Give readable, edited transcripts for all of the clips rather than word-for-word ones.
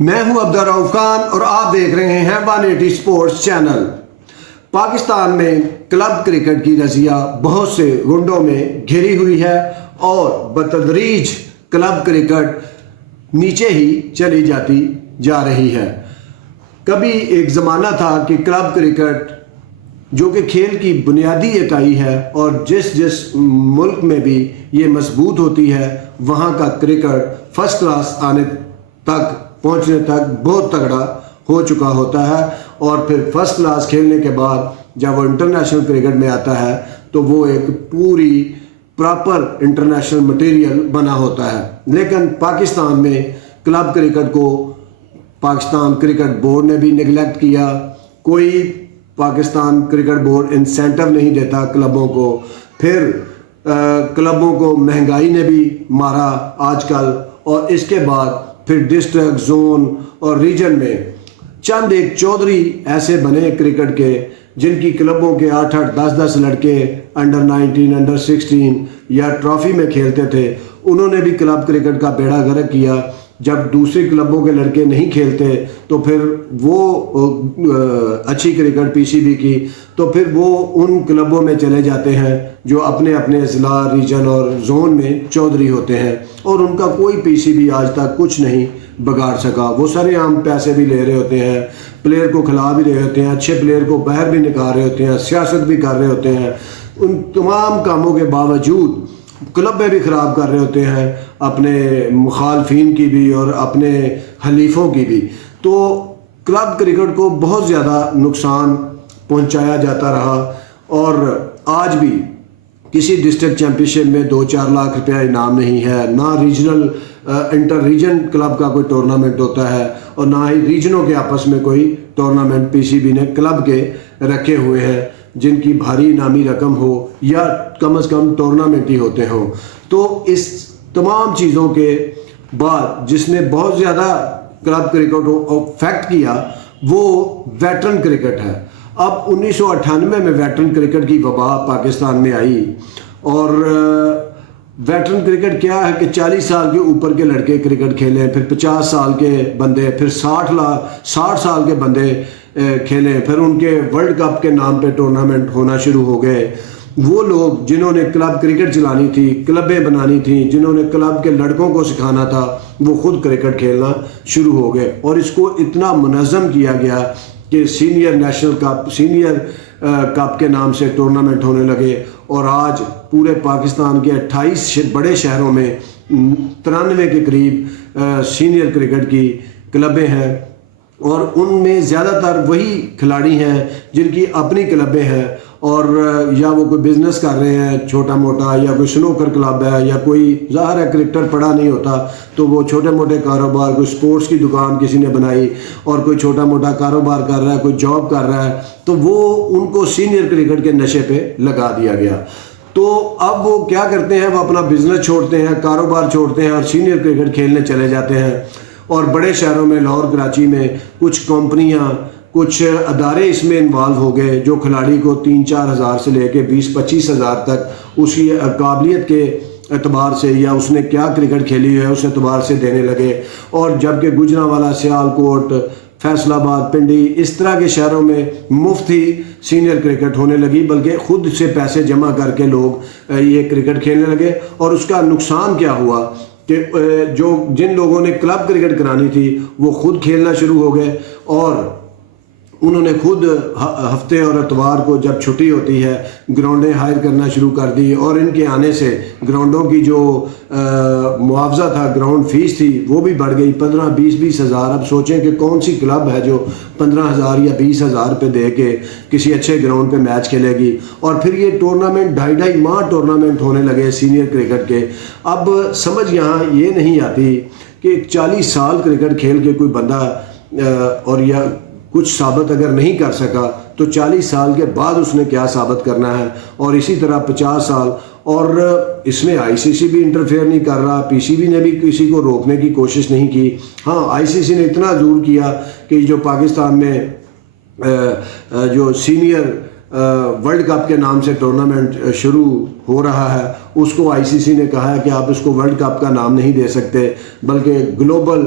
میں ہوں عبدالرؤف خان اور آپ دیکھ رہے ہیں 180 سپورٹس چینل۔ پاکستان میں کلب کرکٹ کی رضیہ بہت سے گنڈوں میں گھری ہوئی ہے اور بتدریج کلب کرکٹ نیچے ہی چلی جاتی جا رہی ہے۔ کبھی ایک زمانہ تھا کہ کلب کرکٹ جو کہ کھیل کی بنیادی اکائی ہے اور جس ملک میں بھی یہ مضبوط ہوتی ہے وہاں کا کرکٹ فرسٹ کلاس پہنچنے تک بہت تگڑا ہو چکا ہوتا ہے، اور پھر فرسٹ کلاس کھیلنے کے بعد جب وہ انٹرنیشنل کرکٹ میں آتا ہے تو وہ ایک پوری پراپر انٹرنیشنل مٹیریل بنا ہوتا ہے۔ لیکن پاکستان میں کلب کرکٹ کو پاکستان کرکٹ بورڈ نے بھی نگلیکٹ کیا، کوئی پاکستان کرکٹ بورڈ انسینٹو نہیں دیتا کلبوں کو، پھر کلبوں کو مہنگائی نے بھی مارا آج کل، اور اس کے بعد پھر ڈسٹرکٹ، زون اور ریجن میں چند ایک چودھری ایسے بنے کرکٹ کے جن کی کلبوں کے 8-8 10-10 لڑکے انڈر 19 انڈر 16 یا ٹرافی میں کھیلتے تھے، انہوں نے بھی کلب کرکٹ کا بیڑا غرق کیا۔ جب دوسری کلبوں کے لڑکے نہیں کھیلتے تو پھر وہ اچھی کرکٹ پی سی بی کی تو پھر وہ ان کلبوں میں چلے جاتے ہیں جو اپنے اپنے اضلاع، ریجن اور زون میں چودھری ہوتے ہیں، اور ان کا کوئی پی سی بی آج تک کچھ نہیں بگاڑ سکا۔ وہ سارے عام پیسے بھی لے رہے ہوتے ہیں، پلیئر کو کھلا بھی رہے ہوتے ہیں، اچھے پلیئر کو باہر بھی نکال رہے ہوتے ہیں، سیاست بھی کر رہے ہوتے ہیں، ان تمام کاموں کے باوجود کلبیں بھی خراب کر رہے ہوتے ہیں، اپنے مخالفین کی بھی اور اپنے حلیفوں کی بھی۔ تو کلب کرکٹ کو بہت زیادہ نقصان پہنچایا جاتا رہا، اور آج بھی کسی ڈسٹرکٹ چیمپئن شپ میں 2-4 لاکھ روپیہ انعام نہیں ہے، نہ ریجنل انٹر ریجن کلب کا کوئی ٹورنامنٹ ہوتا ہے، اور نہ ہی ریجنوں کے آپس میں کوئی ٹورنامنٹ پی سی بی نے کلب کے رکھے ہوئے ہیں جن کی بھاری انعامی رقم ہو یا کم از کم ٹورنامنٹ ہی ہوتے ہوں۔ تو اس تمام چیزوں کے بعد جس نے بہت زیادہ کلب کرکٹ کو افیکٹ کیا وہ ویٹرن کرکٹ ہے۔ اب 1998 میں ویٹرن کرکٹ کی وبا پاکستان میں آئی، اور ویٹرن کرکٹ کیا ہے کہ 40 سال کے اوپر کے لڑکے کرکٹ کھیلیں، پھر 50 سال کے بندے، پھر 60 سال کے بندے کھیلیں، پھر ان کے ورلڈ کپ کے نام پہ ٹورنامنٹ ہونا شروع ہو گئے۔ وہ لوگ جنہوں نے کلب کرکٹ چلانی تھی، کلبیں بنانی تھیں، جنہوں نے کلب کے لڑکوں کو سکھانا تھا، وہ خود کرکٹ کھیلنا شروع ہو گئے، اور اس کو اتنا منظم کیا گیا کہ senior national cup, senior cup کے نام سے ٹورنامنٹ ہونے لگے، اور آج پورے پاکستان کے 28 بڑے شہروں میں 93 کے قریب سینئر کرکٹ کی کلبیں ہیں، اور ان میں زیادہ تر وہی کھلاڑی ہیں جن کی اپنی کلبیں ہیں، اور یا وہ کوئی بزنس کر رہے ہیں چھوٹا موٹا، یا کوئی سنوکر کلب ہے، یا کوئی ظاہر ہے کرکٹر پڑھا نہیں ہوتا تو وہ چھوٹے موٹے کاروبار، کوئی سپورٹس کی دکان کسی نے بنائی اور کوئی چھوٹا موٹا کاروبار کر رہا ہے، کوئی جاب کر رہا ہے، تو وہ ان کو سینئر کرکٹ کے نشے پہ لگا دیا گیا۔ تو اب وہ کیا کرتے ہیں، وہ اپنا بزنس چھوڑتے ہیں، کاروبار چھوڑتے ہیں، اور سینئر کرکٹ کھیلنے چلے جاتے ہیں، اور بڑے شہروں میں لاہور، کراچی میں کچھ کمپنیاں، کچھ ادارے اس میں انوالو ہو گئے جو کھلاڑی کو 3-4 ہزار سے لے کے 20-25 ہزار تک اس کی قابلیت کے اعتبار سے یا اس نے کیا کرکٹ کھیلی ہے اس اعتبار سے دینے لگے، اور جبکہ گوجرانوالہ، سیالکوٹ، فیصل آباد، پنڈی، اس طرح کے شہروں میں مفت ہی سینئر کرکٹ ہونے لگی، بلکہ خود سے پیسے جمع کر کے لوگ یہ کرکٹ کھیلنے لگے۔ اور اس کا نقصان کیا ہوا کہ جن لوگوں نے کلب کرکٹ کرانی تھی وہ خود کھیلنا شروع ہو گئے، اور انہوں نے خود ہفتے اور اتوار کو جب چھٹی ہوتی ہے گراؤنڈیں ہائر کرنا شروع کر دی، اور ان کے آنے سے گراؤنڈوں کی جو معاوضہ تھا، گراؤنڈ فیس تھی، وہ بھی بڑھ گئی 15-20 ہزار۔ اب سوچیں کہ کون سی کلب ہے جو 15,000 یا 20,000 روپے دے کے کسی اچھے گراؤنڈ پہ میچ کھیلے گی؟ اور پھر یہ ٹورنامنٹ 2.5 ماہ ٹورنامنٹ ہونے لگے سینئر کرکٹ کے۔ اب سمجھ یہاں یہ نہیں آتی کہ 40 سال کرکٹ کھیل کے کوئی بندہ اور یا کچھ ثابت اگر نہیں کر سکا تو 40 سال کے بعد اس نے کیا ثابت کرنا ہے، اور اسی طرح 50 سال، اور اس میں آئی سی سی بھی انٹرفیئر نہیں کر رہا، پی سی بی نے بھی کسی کو روکنے کی کوشش نہیں کی۔ ہاں، آئی سی سی نے اتنا زور کیا کہ جو پاکستان میں جو سینئر ورلڈ کپ کے نام سے ٹورنامنٹ شروع ہو رہا ہے اس کو آئی سی سی نے کہا ہے کہ آپ اس کو ورلڈ کپ کا نام نہیں دے سکتے بلکہ گلوبل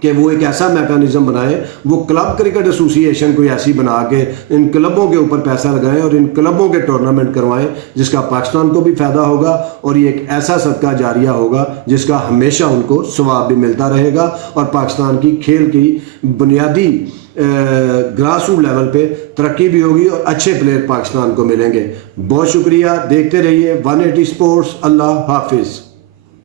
کہ وہ ایک ایسا میکانزم بنائیں, وہ کلب کرکٹ ایسوسی ایشن کوئی ایسی بنا کے ان کلبوں کے اوپر پیسہ لگائیں اور ان کلبوں کے ٹورنامنٹ کروائیں, جس کا پاکستان کو بھی فائدہ ہوگا اور یہ ایک ایسا صدقہ جاریہ ہوگا جس کا ہمیشہ ان کو ثواب بھی ملتا رہے گا اور پاکستان کی کھیل کی بنیادی گراس روٹ لیول پہ ترقی بھی ہوگی اور اچھے پلیئر پاکستان کو ملیں گے. بہت شکریہ, دیکھتے رہیے 180 اسپورٹس. اللہ حافظ.